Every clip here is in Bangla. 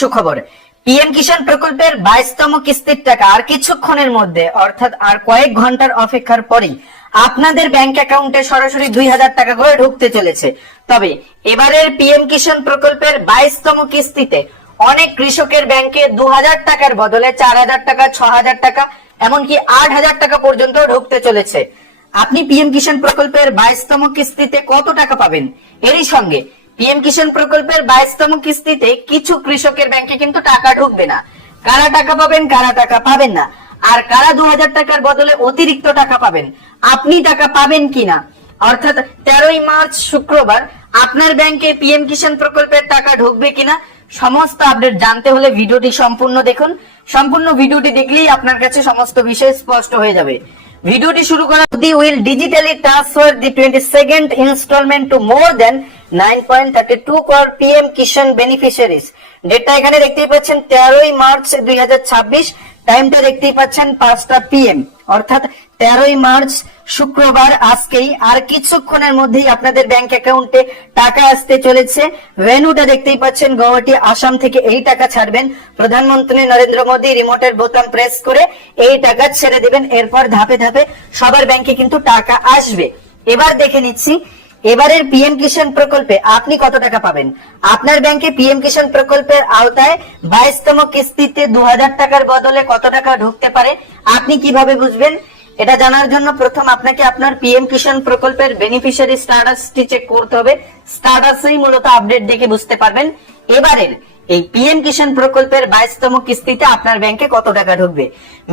সুখবর, পিএম কিষাণ প্রকল্পের 22তম কিস্তির টাকা আর কিছুক্ষণের মধ্যে অর্থাৎ আর কয়েক ঘন্টার অপেক্ষার পরেই আপনাদের ব্যাংক অ্যাকাউন্টে সরাসরি 2000 টাকা করে ঢুকতে চলেছে। তবে এবারের পিএম কিষাণ প্রকল্পের 22তম কিস্তিতে অনেক কৃষকের ব্যাংকে 2000 টাকার বদলে 4000 টাকা, 6000 টাকা, এমনকি 8000 টাকা পর্যন্ত ঢুকতে চলেছে। আপনি পিএম কিষাণ প্রকল্পের 22তম কিস্তিতে কত টাকা পাবেন? এরই সঙ্গে পিএম কিষাণ প্রকল্পের 22তম কিস্তিতে কিছু কৃষকের ব্যাংকে কিন্তু টাকা ঢুকবে না। কারা টাকা পাবেন, কারা টাকা পাবেন না, আর কারা 2000 টাকার বদলে অতিরিক্ত টাকা পাবেন, আপনি টাকা পাবেন কিনা, অর্থাৎ 13ই মার্চ শুক্রবার আপনার ব্যাংকে পিএম কিষাণ প্রকল্পের টাকা ঢুকবে কিনা, সমস্ত আপডেট জানতে হলে ভিডিওটি সম্পূর্ণ দেখুন। সম্পূর্ণ ভিডিওটি দেখলেই আপনার কাছে সমস্ত বিষয় স্পষ্ট হয়ে যাবে। ভিডিওটি শুরু করার আগে will digitally transfer the 22nd installment to more than 9.32 crore PM Kisan beneficiaries. ডেটটা এখানে দেখতেই পাচ্ছেন 13ই মার্চ 2026, টাইমটা দেখতেই পাচ্ছেন 5টা PM, অর্থাৎ 13ই মার্চ শুক্রবার আজকেই আর কিছুক্ষণের মধ্যেই আপনাদের ব্যাংক অ্যাকাউন্টে টাকা আসতে চলেছে। ভেন্যুটা দেখতেই পাচ্ছেন গুয়াহাটি, আসাম থেকে এই টাকা ছাড়বেন। প্রধানমন্ত্রী নরেন্দ্র মোদী রিমোটের বোতাম প্রেস করে এই টাকা ছেড়ে দেবেন। এরপর ধাপে ধাপে সবার ব্যাংকে কিন্তু টাকা আসবে। এবার দেখে নিচ্ছি এবারের পিএম কিষাণ প্রকল্পে আপনি কত টাকা পাবেন। আপনার ব্যাংকে পিএম কিষাণ প্রকল্পের আওতায় 22তম কিস্তিতে 2000 টাকার বদলে কত টাকা ঢুকতে পারে আপনি কিভাবে বুঝবেন? এটা জানার জন্য প্রথম আপনাকে আপনার পিএম কিষাণ প্রকল্পের বেনিফিশিয়ারি স্ট্যাটাসটি চেক করতে হবে। স্ট্যাটাসেই মূলত আপডেট দেখে বুঝতে পারবেন এবারের এই পিএম কিষাণ প্রকল্পের 22তম কিস্তিতে আপনার ব্যাংকে কত টাকা ঢুকবে।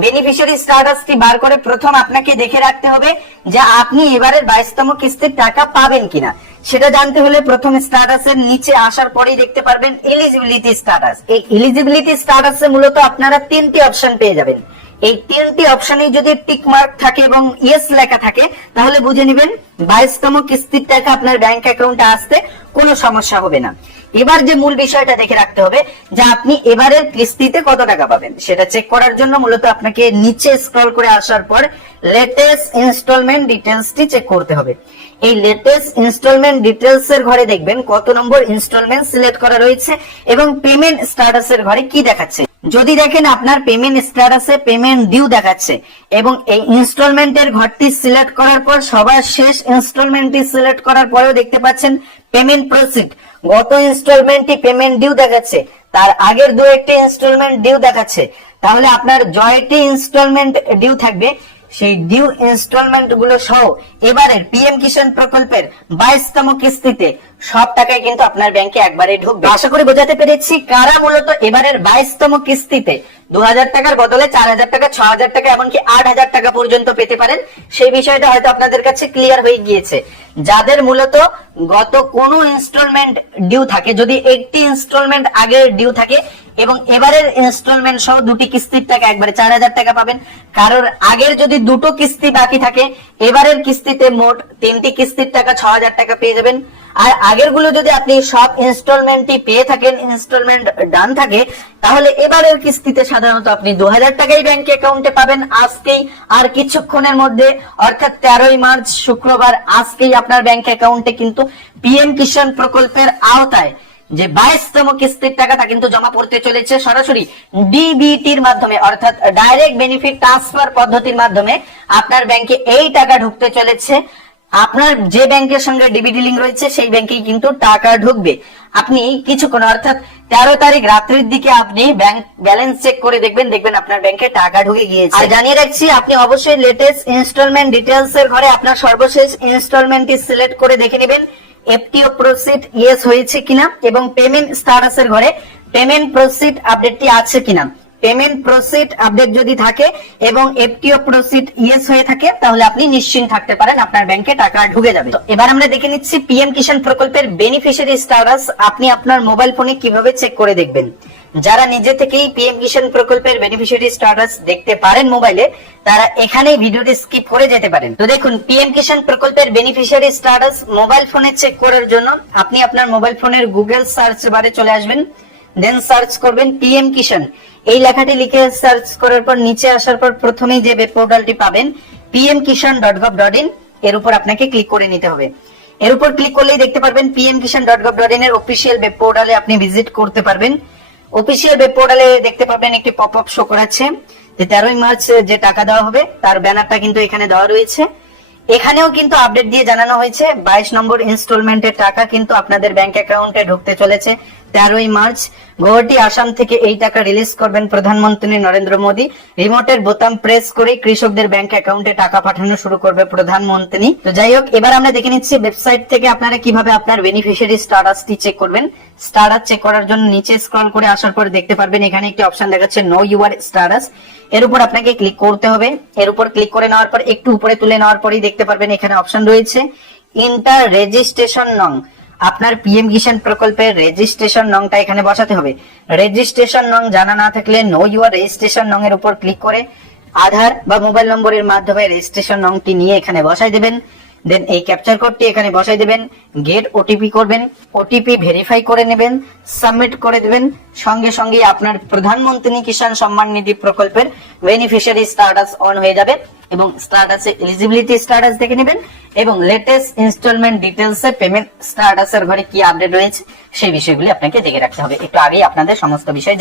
বেনিফিশিয়ারি স্ট্যাটাসটি বার করে প্রথম আপনাকে দেখে রাখতে হবে যে আপনি এবারের 22তম কিস্তির টাকা পাবেন কিনা। সেটা জানতে হলে প্রথম স্ট্যাটাসের নিচে আসার পরেই দেখতে পারবেন এলিজিবিলিটি স্ট্যাটাস। এই এলিজিবিলিটি স্ট্যাটাসে মূলত আপনারা 3টি অপশন পেয়ে যাবেন। এই 3টি অপশনে যদি টিক মার্ক থাকে এবং ইয়েস লেখা থাকে তাহলে বুঝে নেবেন 22তম কিস্তির টাকা আপনার ব্যাংক অ্যাকাউন্টে আসতে কোনো সমস্যা হবে না। এবার যে মূল বিষয়টা দেখে রাখতে হবে যে আপনি এবারের কিস্তিতে কত টাকা পাবেন। সেটা চেক করার জন্য মূলত আপনাকে নিচে স্ক্রল করে আসার পর লেটেস্ট ইনস্টলমেন্ট ডিটেইলসটি চেক করতে হবে। এই লেটেস্ট ইনস্টলমেন্ট ডিটেইলস এর ঘরে দেখবেন কত নম্বর ইনস্টলমেন্ট সিলেক্ট করা রয়েছে এবং পেমেন্ট স্ট্যাটাসের ঘরে কি দেখাচ্ছে। যদি দেখেন আপনার পেমেন্ট স্ট্যাটাসে পেমেন্ট ডিউ দেখাচ্ছে এবং এই ইনস্টলমেন্টের ঘরটি সিলেক্ট করার পর সবার শেষ ইনস্টলমেন্টটি সিলেক্ট করার পরেও দেখতে পাচ্ছেন পেমেন্ট প্রসিড, গত ইনস্টলমেন্টটি পেমেন্ট ডিউ দেখাচ্ছে, তার আগের দু একটি ইনস্টলমেন্ট ডিউ দেখাচ্ছে, তাহলে আপনার জয়টি ইনস্টলমেন্ট ডিউ থাকবে। সেই ডিউ ইনস্টলমেন্ট গুলো সহ এবারের পিএম কিষাণ প্রকল্পের 22তম কিস্তিতে সব টাকাই কিন্তু আপনার ব্যাংকে একবারে ঢুকবে। আশা করি বোঝাতে পেরেছি কারা মূলত এবারের 22তম কিস্তিতে 2000 টাকার বদলে 4000 টাকা, 6000 টাকা, এমনকি 8000 টাকা পর্যন্ত পেতে পারেন। সেই বিষয়টা হয়তো আপনাদের কাছে ক্লিয়ার হয়ে গিয়েছে। যাদের মূলত গত কোনো ইনস্টলমেন্ট ডিউ থাকে, যদি একটি ইনস্টলমেন্ট আগের ডিউ থাকে এবং এবারের ইনস্টলমেন্ট সহ দুটি কিস্তির টাকা একবারে 4000 টাকা পাবেন। কারোর আগের যদি দুটো কিস্তি বাকি থাকে এবারের কিস্তিতে মোট 3টি কিস্তির টাকা 6000 টাকা পেয়ে যাবেন। আর আগের গুলো যদি আপনি সব ইনস্টলমেন্টই পেয়ে থাকেন, ইনস্টলমেন্ট ডান থাকে, তাহলে এবারের কিস্তিতে সাধারণত আপনি 2000 টাকাই ব্যাংক অ্যাকাউন্টে পাবেন আজকেই আর কিছুক্ষণের মধ্যে, অর্থাৎ 13ই মার্চ শুক্রবার আজকেই আপনার ব্যাংক অ্যাকাউন্টে কিন্তু পিএম কিষাণ প্রকল্পের আওতায় যে 22তম কিস্তির টাকা তা কিন্তু জমা পড়তে চলেছে সরাসরি ডিবিটির মাধ্যমে, অর্থাৎ ডাইরেক্ট বেনিফিট ট্রান্সফার পদ্ধতির মাধ্যমে আপনার ব্যাংকে এই টাকা ঢুকতে চলেছে। আপনার যে ব্যাংকের সঙ্গে ডিবিটি লিংক রয়েছে সেই ব্যাংকেই কিন্তু টাকা ঢুকবে। আপনি কিছুক্ষণ অর্থাৎ 13 তারিখ রাত্রির দিকে আপনি ব্যাংক ব্যালেন্স চেক করে দেখবেন আপনার ব্যাংকে টাকা ঢুকে গিয়েছে। আর জানিয়ে রাখছি আপনি অবশ্যই লেটেস্ট ইনস্টলমেন্ট ডিটেইলস এর ঘরে আপনার সর্বশেষ ইনস্টলমেন্টটি সিলেক্ট করে দেখে নেবেন এফটিও প্রসিড ইয়েস হয়েছে কিনা এবং পেমেন্ট স্ট্যাটাসের ঘরে পেমেন্ট প্রসিড আপডেটটি আছে কিনা। পেমেন্ট প্রসিড আপডেট যদি থাকে এবং এফটিও প্রসিড ইয়েস হয়ে থাকে তাহলে আপনি নিশ্চিন্ত থাকতে পারেন আপনার ব্যাংকে টাকা ঢুকে যাবে। তো এবার আমরা দেখে নিচ্ছি পিএম কিষাণ প্রকল্পের বেনিফিশিয়ারি স্ট্যাটাস আপনি আপনার মোবাইল ফোনে কিভাবে চেক করে দেখবেন। যারা নিজে থেকেই পিএম কিষাণ প্রকল্পের বেনিফিশিয়ারি স্ট্যাটাস দেখতে পারেন মোবাইলে, তারা এখানেই ভিডিওটি স্কিপ করে যেতে পারেন। তো দেখুন পিএম কিষাণ প্রকল্পের বেনিফিশিয়ারি স্ট্যাটাস মোবাইল ফোনে চেক করার জন্য আপনি আপনার মোবাইল ফোনের গুগল সার্চ বারে চলে আসবেন, দেন সার্চ করবেন পিএম কিষাণ। এই লেখাটি লিখে সার্চ করার পর নিচে আসার পর প্রথমেই যে ওয়েব পোর্টালটি পাবেন pmkishan.gov.in, এর উপর আপনাকে ক্লিক করে নিতে হবে। এর উপর ক্লিক করলেই দেখতে পারবেন pmkishan.gov.in এর অফিসিয়াল ওয়েব পোর্টালে আপনি ভিজিট করতে পারবেন। অফিসিয়াল ওয়েব পোর্টালে দেখতে পাবেন একটি পপ আপ শো করাচ্ছে যে 13ই মার্চ যে টাকা দেওয়া হবে তার ব্যানারটা কিন্তু এখানে দেওয়া রয়েছে। এখানেও কিন্তু আপডেট দিয়ে জানানো হয়েছে 22 নম্বর ইনস্টলমেন্টের টাকা কিন্তু আপনাদের ব্যাংক অ্যাকাউন্টে ঢুকতে চলেছে 13ই মার্চ। গৌহাটি আসাম থেকে এই টাকা রিলিজ করবেন প্রধানমন্ত্রী নরেন্দ্র মোদী। রিমোটের বোতাম প্রেস করে কৃষকদের ব্যাংক অ্যাকাউন্টে টাকা পাঠানো শুরু করবে প্রধানমন্ত্রী। তো যাই হোক, এবার আমরা দেখে নিচ্ছি ওয়েবসাইট থেকে আপনারা কিভাবে আপনার বেনিফিশিয়ারি স্ট্যাটাসটি চেক করবেন। স্ট্যাটাস চেক করার জন্য নিচে স্ক্রল করে আসার পর দেখতে পারবেন এখানে একটি অপশন দেখাচ্ছে নো ইউর স্ট্যাটাস। এর উপর আপনাকে ক্লিক করতে হবে। এর উপর ক্লিক করে নেওয়ার পর একটু উপরে তুলে নেওয়ার পরেই দেখতে পারবেন এখানে অপশন রয়েছে ইন্টার রেজিস্ট্রেশন নং। আপনার পিএম কিষাণ প্রকল্পের রেজিস্ট্রেশন নংটা এখানে বসাতে হবে। রেজিস্ট্রেশন নং জানা না থাকলে নো ইউর রেজিস্ট্রেশন নং এর উপর ক্লিক করে আধার বা মোবাইল নম্বরের মাধ্যমে রেজিস্ট্রেশন নংটি নিয়ে এখানে বসাই দেবেন। দেন এই ক্যাপচার কোডটি এখানে বসাই দেবেন, গেট ওটিপি করবেন, ওটিপি ভেরিফাই করে নেবেন, সাবমিট করে দেবেন। সঙ্গে সঙ্গে আপনার প্রধানমন্ত্রী কিষাণ সম্মান নিধি প্রকল্পের বেনিফিশিয়ারি স্ট্যাটাস অন হয়ে যাবে এবং স্ট্যাটাসে এলিজিবিলিটি স্ট্যাটাস দেখে নেবেন এবং লেটেস্ট ইনস্টলমেন্ট ডিটেলস এর পেমেন্ট স্ট্যাটাসের ঘরে কি আপডেট রয়েছে সেই বিষয়গুলি আপনাকে দেখে রাখতে হবে। একটু আগেই আপনাদের সমস্ত বিষয়